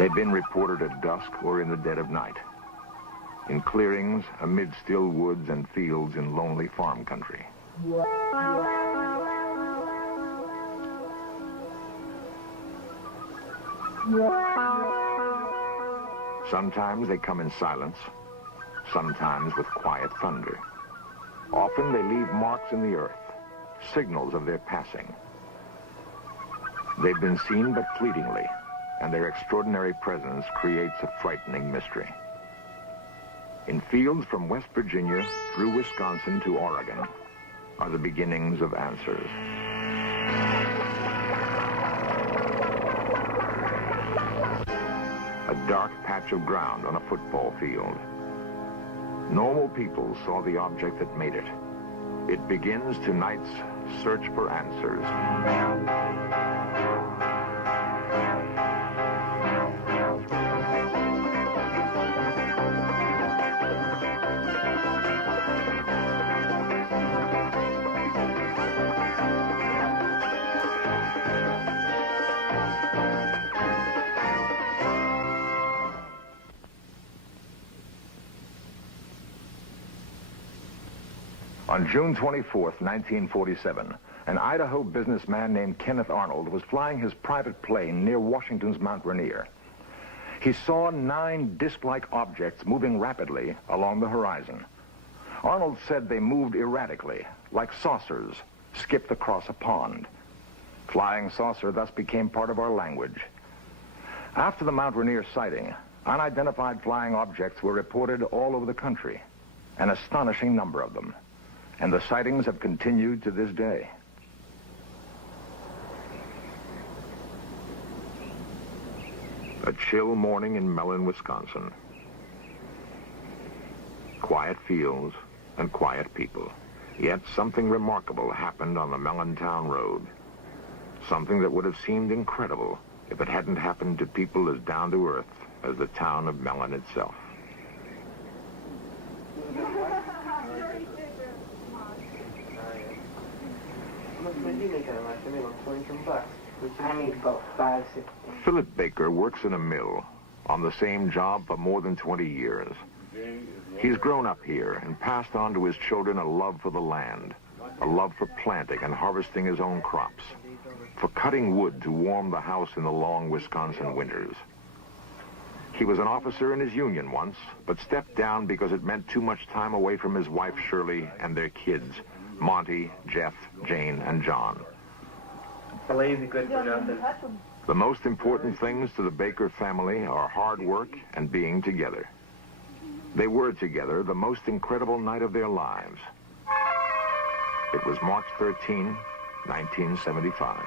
They've been reported at dusk or in the dead of night, in clearings amid still woods and fields in lonely farm country. Sometimes they come in silence, sometimes with quiet thunder. Often they leave marks in the earth, signals of their passing. They've been seen but fleetingly, and their extraordinary presence creates a frightening mystery. In fields from West Virginia through Wisconsin to Oregon are the beginnings of answers. A dark patch of ground on a football field. Normal people saw the object that made it. It begins tonight's search for answers. On June 24th, 1947, an Idaho businessman named Kenneth Arnold was flying his private plane near Washington's Mount Rainier. He saw 9 disc-like objects moving rapidly along the horizon. Arnold said they moved erratically, like saucers skipped across a pond. Flying saucer thus became part of our language. After the Mount Rainier sighting, unidentified flying objects were reported all over the country, an astonishing number of them. And the sightings have continued to this day. A chill morning in Mellon, Wisconsin. Quiet fields and quiet people. Yet something remarkable happened on the Mellontown Road. Something that would have seemed incredible if it hadn't happened to people as down to earth as the town of Mellon itself. Philip Baker works in a mill on the same job for more than 20 years. He's grown up here and passed on to his children a love for the land, a love for planting and harvesting his own crops, for cutting wood to warm the house in the long Wisconsin winters. He was an officer in his union once, but stepped down because it meant too much time away from his wife Shirley and their kids, Monty, Jeff, Jane, and John. Lazy, good for nothing. The most important things to the Baker family are hard work and being together. They were together the most incredible night of their lives. It was March 13, 1975.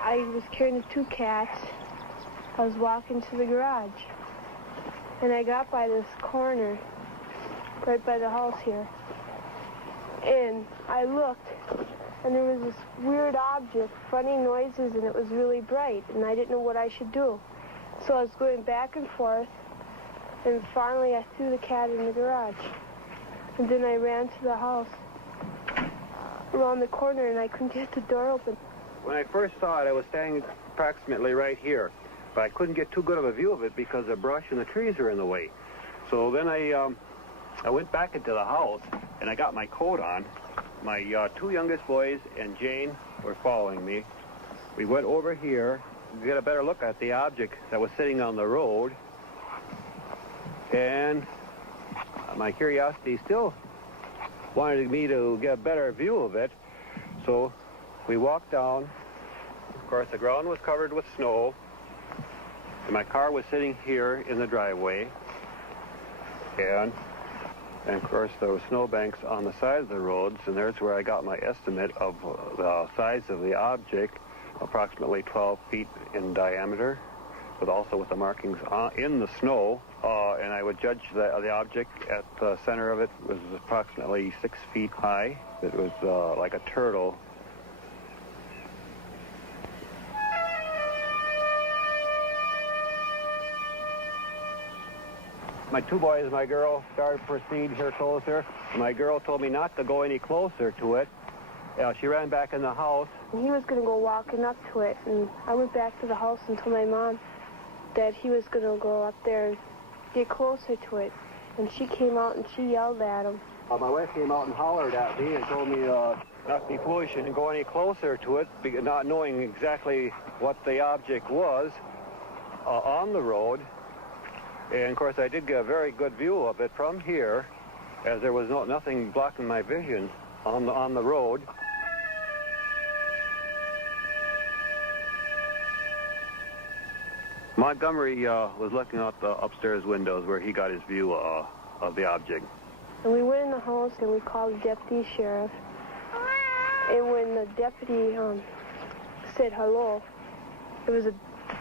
I was carrying the 2 cats. I was walking to the garage. And I got by this corner, right by the house here. And I looked, and there was this weird object, funny noises, and it was really bright, and I didn't know what I should do. So I was going back and forth, and finally I threw the cat in the garage. And then I ran to the house around the corner, and I couldn't get the door open. When I first saw it, I was standing approximately right here, but I couldn't get too good of a view of it because the brush and the trees are in the way. So then I went back into the house, and I got my coat on. My 2 youngest boys and Jane were following me. We went over here to get a better look at the object that was sitting on the road. And my curiosity still wanted me to get a better view of it. So we walked down. Of course, the ground was covered with snow. And my car was sitting here in the driveway. And of course, there were snowbanks on the side of the roads, and there's where I got my estimate of the size of the object, approximately 12 feet in diameter, but also with the markings in the snow. And I would judge the object at the center of it was approximately 6 feet high. It was like a turtle. My 2 boys and my girl started to proceed here closer. My girl told me not to go any closer to it. She ran back in the house. And he was going to go walking up to it, and I went back to the house and told my mom that he was going to go up there and get closer to it. And she came out and she yelled at him. My wife came out and hollered at me and told me not to be foolish and go any closer to it, not knowing exactly what the object was on the road. And of course I did get a very good view of it from here, as there was nothing blocking my vision on the road. Montgomery was looking out the upstairs windows where he got his view of the object. And we went in the house and we called the deputy sheriff. And when the deputy said hello, it was a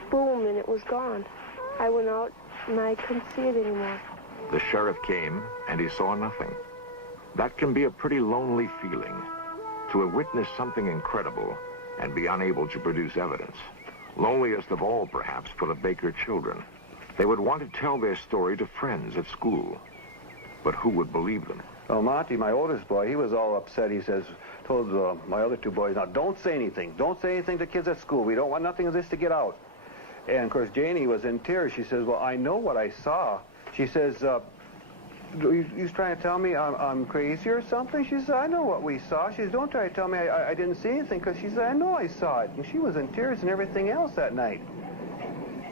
boom and it was gone. I went out and I couldn't see it anymore. The sheriff came and he saw nothing. That can be a pretty lonely feeling, to have witnessed something incredible and be unable to produce evidence. Loneliest of all, perhaps, for the Baker children. They would want to tell their story to friends at school. But who would believe them? Well, Monty, my oldest boy, he was all upset. He told my other two boys, now don't say anything. Don't say anything to kids at school. We don't want nothing of this to get out. And of course, Janie was in tears. She says, well, I know what I saw. She says, you're trying to tell me I'm crazy or something? She says, I know what we saw. She says, don't try to tell me I didn't see anything, because she said, I know I saw it. And she was in tears and everything else that night.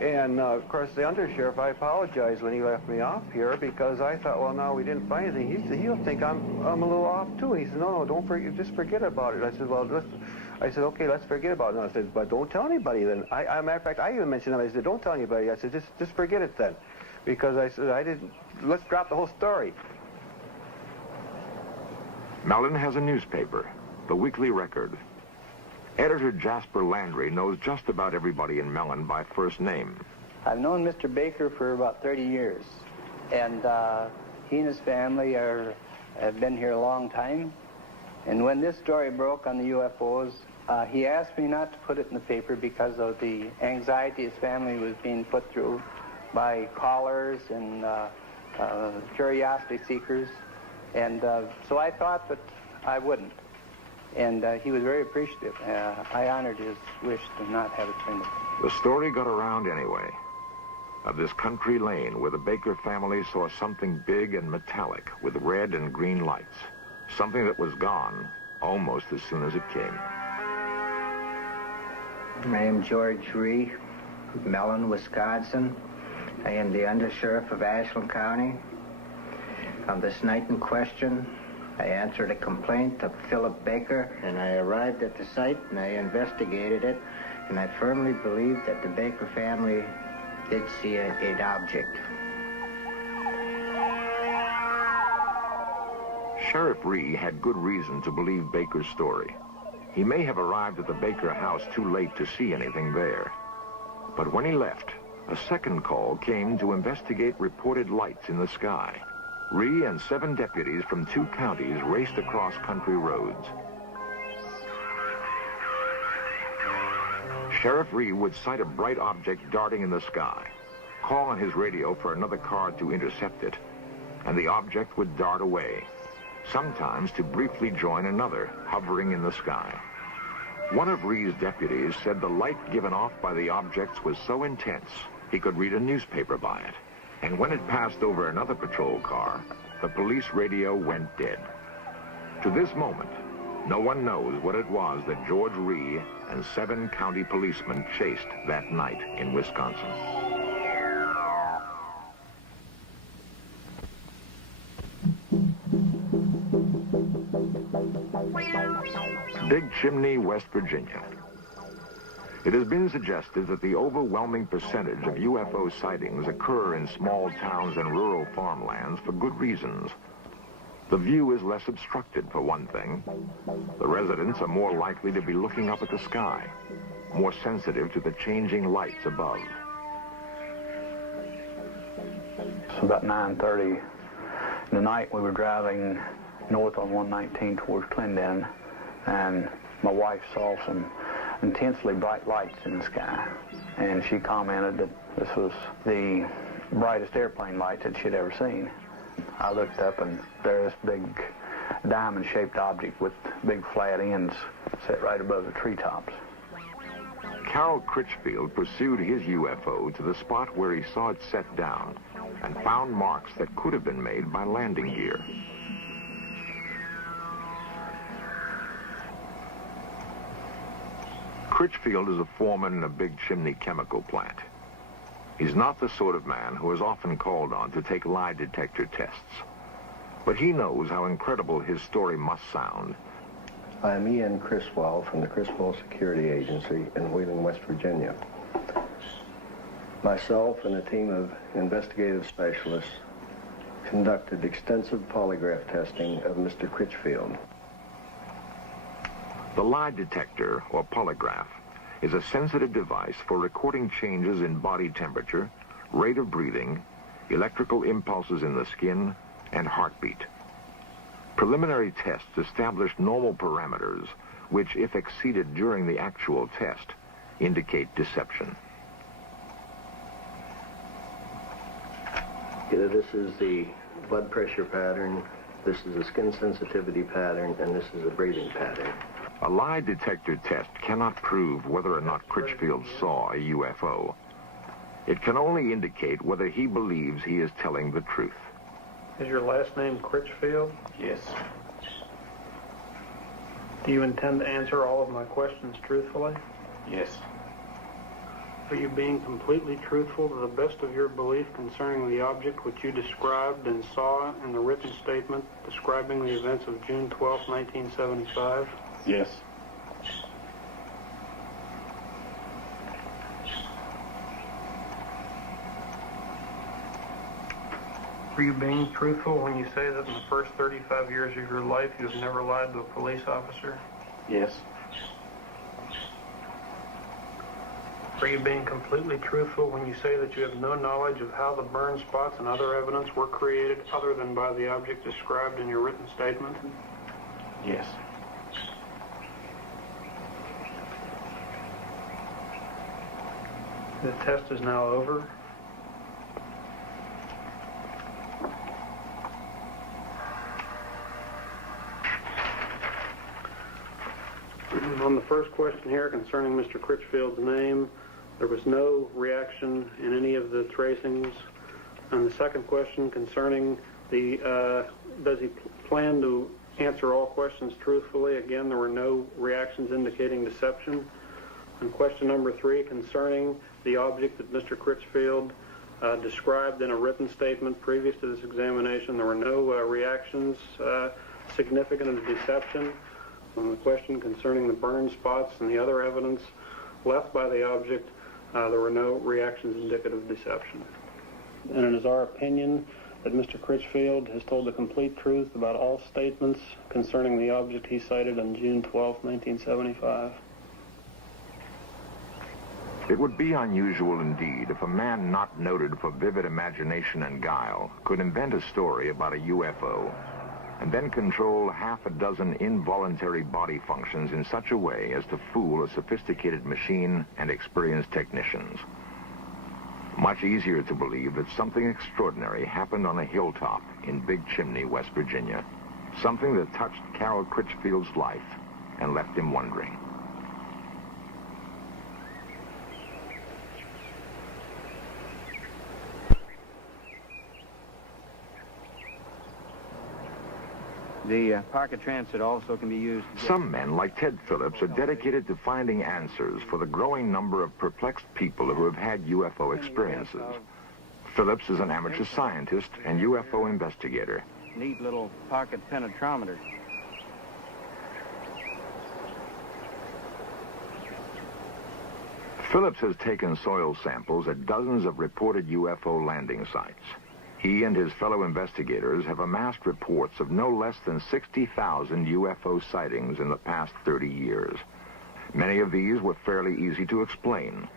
And, of course, the undersheriff, I apologized when he left me off here, because I thought, well, no, we didn't find anything. He said, he'll think I'm a little off, too. He said, no, don't forget, just forget about it. I said, well, I said, okay, let's forget about it. And I said, but don't tell anybody then. Matter of fact, I even mentioned that. I said, don't tell anybody. I said, just forget it then. Because I said, let's drop the whole story. Mellon has a newspaper, the Weekly Record. Editor Jasper Landry knows just about everybody in Mellon by first name. I've known Mr. Baker for about 30 years, and he and his family have been here a long time. And when this story broke on the UFOs, he asked me not to put it in the paper because of the anxiety his family was being put through by callers and curiosity seekers. And so I thought that I wouldn't. And he was very appreciative. I honored his wish to not have it printed. The story got around anyway, of this country lane where the Baker family saw something big and metallic with red and green lights. Something that was gone almost as soon as it came. I am George Ree, Mellon, Wisconsin. I am the undersheriff of Ashland County. On this night in question, I answered a complaint of Philip Baker, and I arrived at the site and I investigated it, and I firmly believe that the Baker family did see an object. Sheriff Ree had good reason to believe Baker's story. He may have arrived at the Baker house too late to see anything there. But when he left, a second call came to investigate reported lights in the sky. Ree and 7 deputies from 2 counties raced across country roads. Sheriff Ree would sight a bright object darting in the sky, call on his radio for another car to intercept it, and the object would dart away, sometimes to briefly join another hovering in the sky. One of Ree's deputies said the light given off by the objects was so intense he could read a newspaper by it. And when it passed over another patrol car, the police radio went dead. To this moment, no one knows what it was that George Ree and 7 county policemen chased that night in Wisconsin. Big Chimney, West Virginia. It has been suggested that the overwhelming percentage of UFO sightings occur in small towns and rural farmlands for good reasons. The view is less obstructed, for one thing. The residents are more likely to be looking up at the sky, more sensitive to the changing lights above. It's about 9:30 in the night. We were driving north on 119 towards Clendon, and my wife saw some intensely bright lights in the sky, and she commented that this was the brightest airplane lights that she'd ever seen. I looked up, and there this big diamond-shaped object with big flat ends set right above the treetops. Carroll Critchfield pursued his UFO to the spot where he saw it set down and found marks that could have been made by landing gear. Critchfield is a foreman in a big chimney chemical plant. He's not the sort of man who is often called on to take lie detector tests. But he knows how incredible his story must sound. I'm Ian Criswell from the Criswell Security Agency in Wheeling, West Virginia. Myself and a team of investigative specialists conducted extensive polygraph testing of Mr. Critchfield. The lie detector, or polygraph, is a sensitive device for recording changes in body temperature, rate of breathing, electrical impulses in the skin, and heartbeat. Preliminary tests established normal parameters, which, if exceeded during the actual test, indicate deception. This is the blood pressure pattern, this is a skin sensitivity pattern, and this is a breathing pattern. A lie detector test cannot prove whether or not Critchfield saw a UFO. It can only indicate whether he believes he is telling the truth. Is your last name Critchfield? Yes. Do you intend to answer all of my questions truthfully? Yes. Are you being completely truthful to the best of your belief concerning the object which you described and saw in the written statement describing the events of June 12, 1975? Yes. Are you being truthful when you say that in the first 35 years of your life you have never lied to a police officer? Yes. Are you being completely truthful when you say that you have no knowledge of how the burn spots and other evidence were created other than by the object described in your written statement? Yes. The test is now over. On the first question here concerning Mr. Critchfield's name, there was no reaction in any of the tracings. On the second question concerning the, does he plan to answer all questions truthfully? Again, there were no reactions indicating deception. On question number 3 concerning the object that Mr. Critchfield described in a written statement previous to this examination, there were no reactions significant of deception. On the question concerning the burn spots and the other evidence left by the object, there were no reactions indicative of deception. And it is our opinion that Mr. Critchfield has told the complete truth about all statements concerning the object he cited on June 12, 1975. It would be unusual indeed if a man not noted for vivid imagination and guile could invent a story about a UFO and then control half a dozen involuntary body functions in such a way as to fool a sophisticated machine and experienced technicians. Much easier to believe that something extraordinary happened on a hilltop in Big Chimney, West Virginia. Something that touched Carroll Critchfield's life and left him wondering. The pocket transit also can be used. Some men, like Ted Phillips, are dedicated to finding answers for the growing number of perplexed people who have had UFO experiences. Phillips is an amateur scientist and UFO investigator. Neat little pocket penetrometer. Phillips has taken soil samples at dozens of reported UFO landing sites. He and his fellow investigators have amassed reports of no less than 60,000 UFO sightings in the past 30 years. Many of these were fairly easy to explain.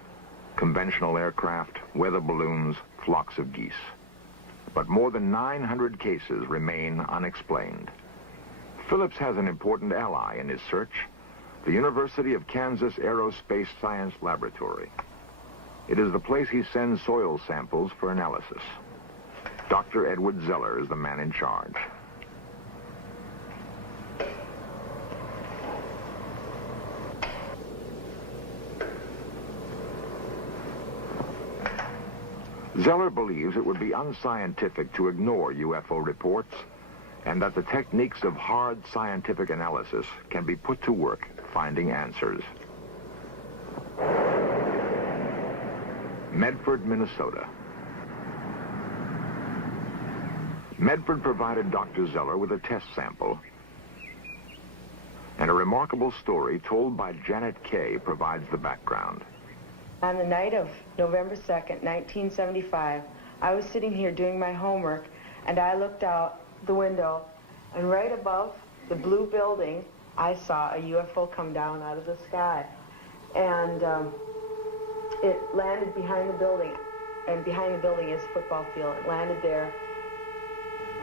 Conventional aircraft, weather balloons, flocks of geese. But more than 900 cases remain unexplained. Phillips has an important ally in his search, the University of Kansas Aerospace Science Laboratory. It is the place he sends soil samples for analysis. Dr. Edward Zeller is the man in charge. Zeller believes it would be unscientific to ignore UFO reports, and that the techniques of hard scientific analysis can be put to work finding answers. Medford, Minnesota. Medford provided Dr. Zeller with a test sample, and a remarkable story told by Janet Kay provides the background. On the night of November 2nd, 1975, I was sitting here doing my homework, and I looked out the window, and right above the blue building, I saw a UFO come down out of the sky. And it landed behind the building, and behind the building is a football field. It landed there.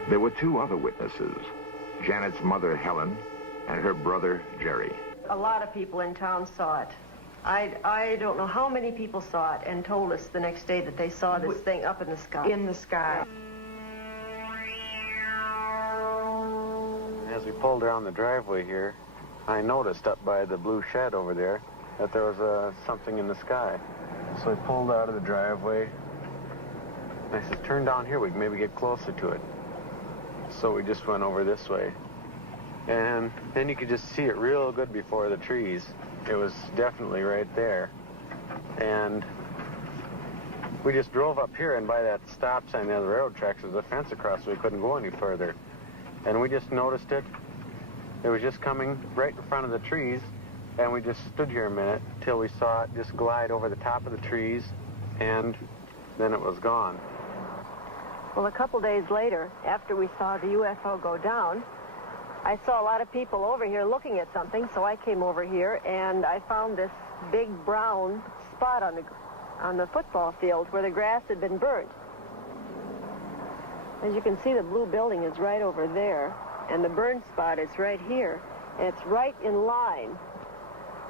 There were two other witnesses, Janet's mother, Helen, and her brother, Jerry. A lot of people in town saw it. I don't know how many people saw it and told us the next day that they saw this thing up in the sky. In the sky. As we pulled around the driveway here, I noticed up by the blue shed over there that there was something in the sky. So I pulled out of the driveway, and I said, turn down here, we can maybe get closer to it. So we just went over this way. And then you could just see it real good before the trees. It was definitely right there. And we just drove up here, and by that stop sign near the railroad tracks, there was a fence across, so we couldn't go any further. And we just noticed it. It was just coming right in front of the trees, and we just stood here a minute till we saw it just glide over the top of the trees, and then it was gone. Well, a couple days later, after we saw the UFO go down, I saw a lot of people over here looking at something, so I came over here and I found this big brown spot on the football field where the grass had been burnt. As you can see, the blue building is right over there, and the burn spot is right here, and it's right in line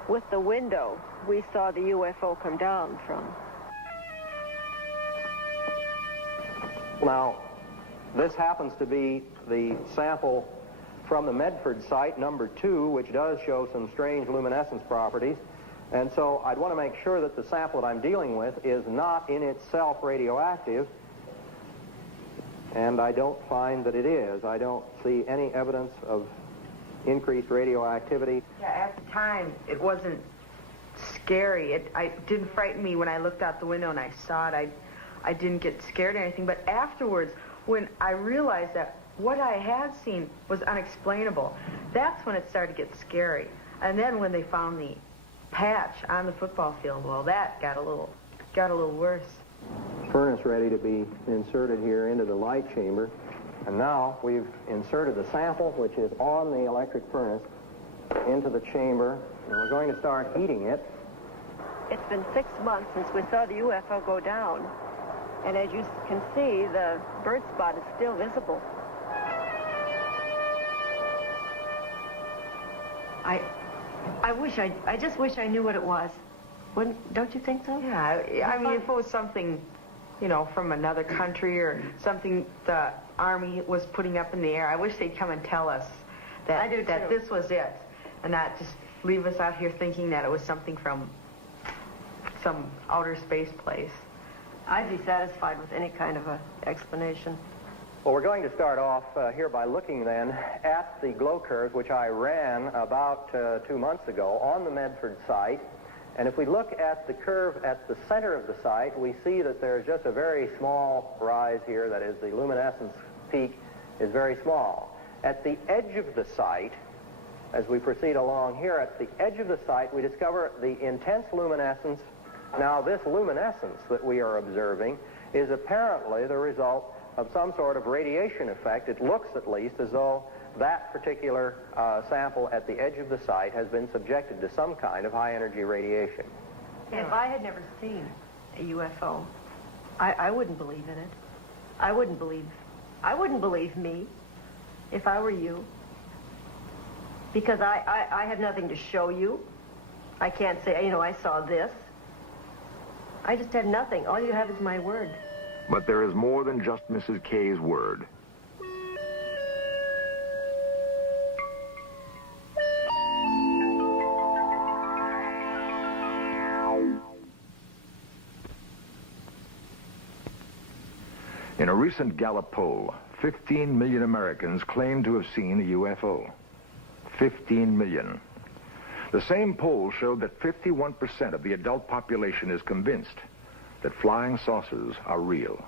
with the window we saw the UFO come down from. Now, this happens to be the sample from the Medford site, number 2, which does show some strange luminescence properties. And so I'd want to make sure that the sample that I'm dealing with is not in itself radioactive. And I don't find that it is. I don't see any evidence of increased radioactivity. Yeah, at the time, it wasn't scary. It didn't frighten me when I looked out the window and I saw it. I didn't get scared or anything. But afterwards, when I realized that what I had seen was unexplainable, that's when it started to get scary. And then when they found the patch on the football field, well, that got a little worse. Furnace ready to be inserted here into the light chamber. And now we've inserted the sample, which is on the electric furnace, into the chamber, and we're going to start heating it. It's been 6 months since we saw the UFO go down, and as you can see, the burnt spot is still visible. I just wish I knew what it was. Don't you think so? Yeah, I mean, if it was something, you know, from another country or something the Army was putting up in the air, I wish they'd come and tell us that this was it, and not just leave us out here thinking that it was something from some outer space place. I'd be satisfied with any kind of an explanation. Well, we're going to start off here by looking then at the glow curves, which I ran about 2 months ago on the Medford site. And if we look at the curve at the center of the site, we see that there's just a very small rise here. That is, the luminescence peak is very small. At the edge of the site, as we proceed along here, at the edge of the site, we discover the intense luminescence. Now, this luminescence that we are observing is apparently the result of some sort of radiation effect. It looks, at least, as though that particular sample at the edge of the site has been subjected to some kind of high-energy radiation. If I had never seen a UFO, I wouldn't believe in it. I wouldn't believe me if I were you. Because I have nothing to show you. I can't say, you know, I saw this. I just have nothing. All you have is my word. But there is more than just Mrs. Kay's word. In a recent Gallup poll, 15 million Americans claim to have seen a UFO. 15 million. The same poll showed that 51% of the adult population is convinced that flying saucers are real.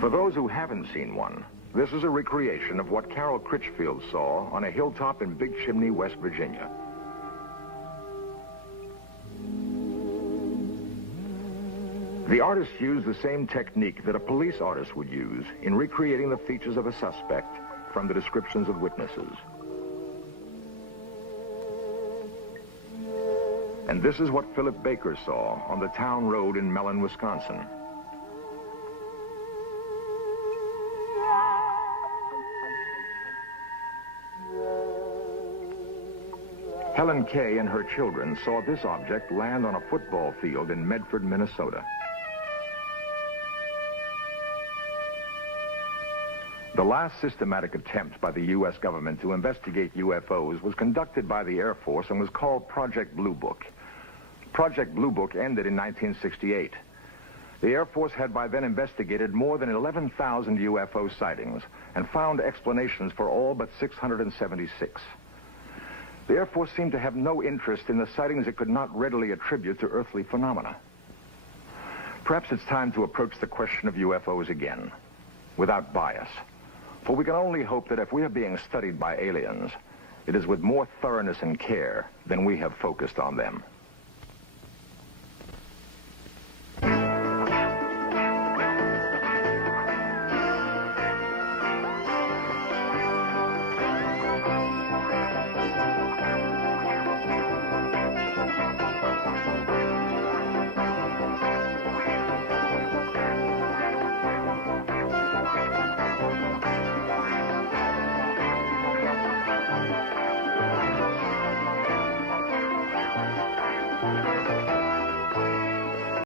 For those who haven't seen one, this is a recreation of what Carol Critchfield saw on a hilltop in Big Chimney, West Virginia. The artist used the same technique that a police artist would use in recreating the features of a suspect from the descriptions of witnesses. And this is what Philip Baker saw on the town road in Mellon, Wisconsin. Helen Kay and her children saw this object land on a football field in Medford, Minnesota. The last systematic attempt by the U.S. government to investigate UFOs was conducted by the Air Force and was called Project Blue Book. Project Blue Book ended in 1968. The Air Force had by then investigated more than 11,000 UFO sightings and found explanations for all but 676. The Air Force seemed to have no interest in the sightings it could not readily attribute to earthly phenomena. Perhaps it's time to approach the question of UFOs again, without bias. For we can only hope that if we are being studied by aliens, it is with more thoroughness and care than we have focused on them.